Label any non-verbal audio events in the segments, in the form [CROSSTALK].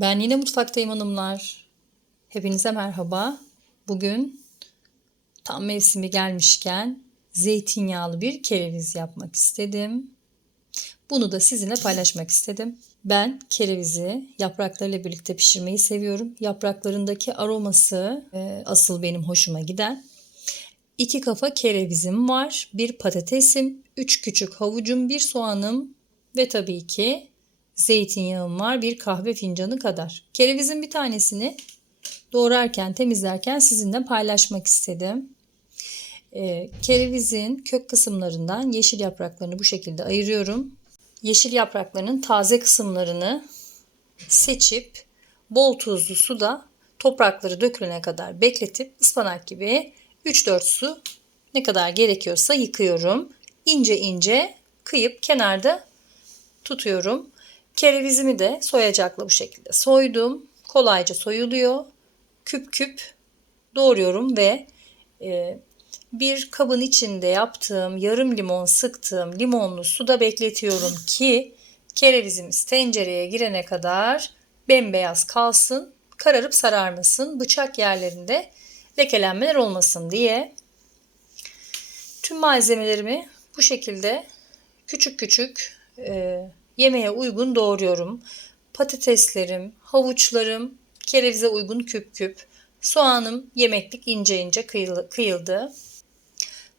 Ben yine mutfaktayım hanımlar. Hepinize merhaba. Bugün tam mevsimi gelmişken zeytinyağlı bir kereviz yapmak istedim. Bunu da sizinle paylaşmak istedim. Ben kerevizi yapraklarıyla birlikte pişirmeyi seviyorum. Yapraklarındaki aroması e, asıl benim hoşuma giden. İki kafa kerevizim var, bir patatesim, üç küçük havucum, bir soğanım ve tabii ki zeytinyağım var bir kahve fincanı kadar. Kerevizin bir tanesini doğrarken, temizlerken sizinle paylaşmak istedim. Ee, kerevizin kök kısımlarından yeşil yapraklarını bu şekilde ayırıyorum. Yeşil yapraklarının taze kısımlarını seçip bol tuzlu suda toprakları dökülene kadar bekletip ıspanak gibi 3-4 su ne kadar gerekiyorsa yıkıyorum. İnce ince kıyıp kenarda tutuyorum. Kerevizimi de soyacakla bu şekilde soydum. Kolayca soyuluyor. Küp küp doğruyorum ve e, bir kabın içinde yaptığım yarım limon sıktığım limonlu suda bekletiyorum ki kerevizimiz tencereye girene kadar bembeyaz kalsın, kararıp sararmasın, bıçak yerlerinde lekelenmeler olmasın diye. Tüm malzemelerimi bu şekilde küçük küçük e, yemeğe uygun doğruyorum. Patateslerim, havuçlarım kerevize uygun küp küp. Soğanım yemeklik ince ince kıyıldı.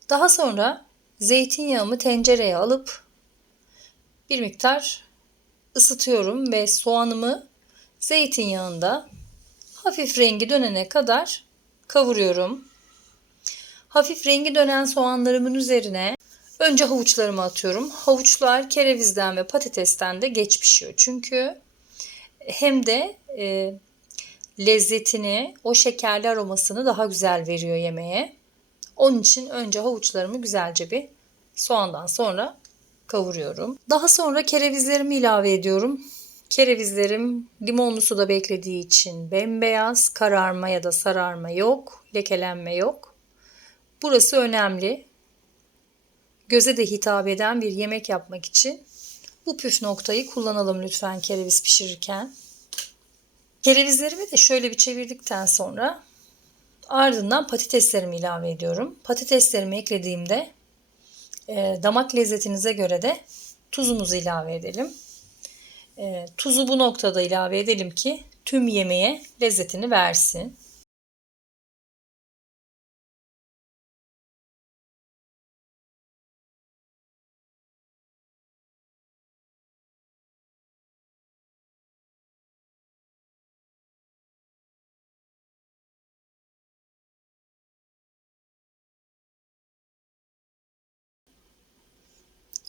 Daha sonra zeytinyağımı tencereye alıp bir miktar ısıtıyorum ve soğanımı zeytinyağında hafif rengi dönene kadar kavuruyorum. Hafif rengi dönen soğanlarımın üzerine Önce havuçlarımı atıyorum. Havuçlar kerevizden ve patatesten de geç pişiyor. Çünkü hem de e, lezzetini, o şekerli aromasını daha güzel veriyor yemeğe. Onun için önce havuçlarımı güzelce bir soğandan sonra kavuruyorum. Daha sonra kerevizlerimi ilave ediyorum. Kerevizlerim limonlu suda beklediği için bembeyaz, kararma ya da sararma yok, lekelenme yok. Burası önemli göze de hitap eden bir yemek yapmak için bu püf noktayı kullanalım lütfen kereviz pişirirken. Kerevizlerimi de şöyle bir çevirdikten sonra ardından patateslerimi ilave ediyorum. Patateslerimi eklediğimde e, damak lezzetinize göre de tuzumuzu ilave edelim. E, tuzu bu noktada ilave edelim ki tüm yemeğe lezzetini versin.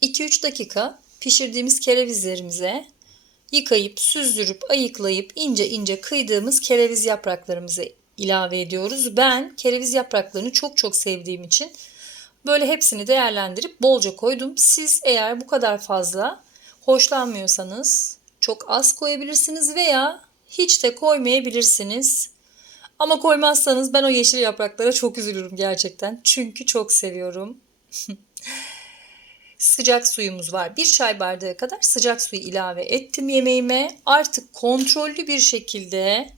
2-3 dakika pişirdiğimiz kerevizlerimize yıkayıp, süzdürüp, ayıklayıp ince ince kıydığımız kereviz yapraklarımızı ilave ediyoruz. Ben kereviz yapraklarını çok çok sevdiğim için böyle hepsini değerlendirip bolca koydum. Siz eğer bu kadar fazla hoşlanmıyorsanız çok az koyabilirsiniz veya hiç de koymayabilirsiniz. Ama koymazsanız ben o yeşil yapraklara çok üzülürüm gerçekten. Çünkü çok seviyorum. [LAUGHS] sıcak suyumuz var. Bir çay bardağı kadar sıcak suyu ilave ettim yemeğime. Artık kontrollü bir şekilde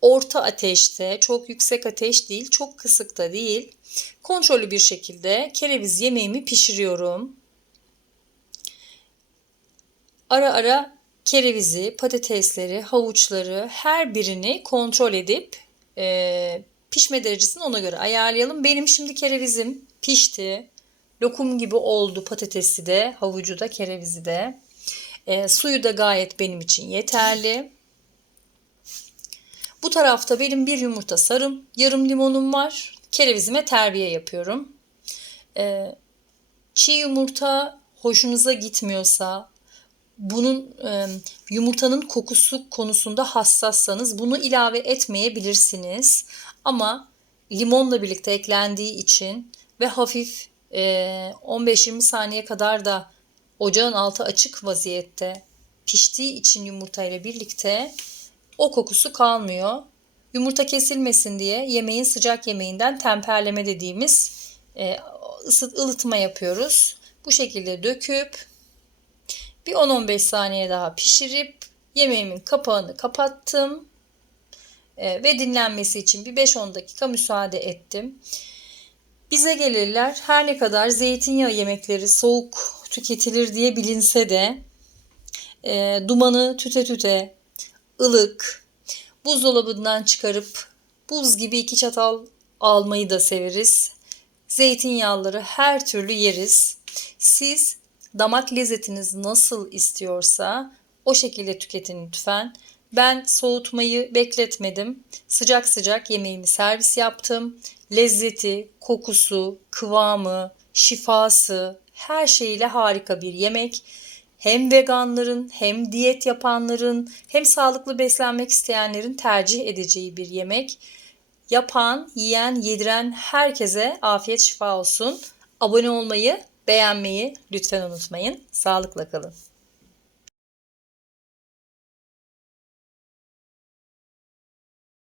orta ateşte, çok yüksek ateş değil, çok kısık da değil. Kontrollü bir şekilde kereviz yemeğimi pişiriyorum. Ara ara kerevizi, patatesleri, havuçları her birini kontrol edip e, pişme derecesini ona göre ayarlayalım. Benim şimdi kerevizim pişti. Lokum gibi oldu patatesi de, havucu da, kerevizi de. E, suyu da gayet benim için yeterli. Bu tarafta benim bir yumurta sarım, yarım limonum var. Kerevizime terbiye yapıyorum. E, çiğ yumurta hoşunuza gitmiyorsa, bunun e, yumurtanın kokusu konusunda hassassanız bunu ilave etmeyebilirsiniz. Ama limonla birlikte eklendiği için ve hafif 15-20 saniye kadar da ocağın altı açık vaziyette piştiği için yumurta ile birlikte o kokusu kalmıyor. Yumurta kesilmesin diye yemeğin sıcak yemeğinden temperleme dediğimiz e, ısıt ılıtma yapıyoruz. Bu şekilde döküp bir 10-15 saniye daha pişirip Yemeğimin kapağını kapattım. Ee, ve dinlenmesi için bir 5-10 dakika müsaade ettim. Bize gelirler her ne kadar zeytinyağı yemekleri soğuk tüketilir diye bilinse de e, dumanı tüte tüte ılık buzdolabından çıkarıp buz gibi iki çatal almayı da severiz. Zeytinyağları her türlü yeriz. Siz damak lezzetiniz nasıl istiyorsa o şekilde tüketin lütfen. Ben soğutmayı bekletmedim. Sıcak sıcak yemeğimi servis yaptım. Lezzeti, kokusu, kıvamı, şifası her şeyiyle harika bir yemek. Hem veganların, hem diyet yapanların, hem sağlıklı beslenmek isteyenlerin tercih edeceği bir yemek. Yapan, yiyen, yediren herkese afiyet şifa olsun. Abone olmayı, beğenmeyi lütfen unutmayın. Sağlıkla kalın.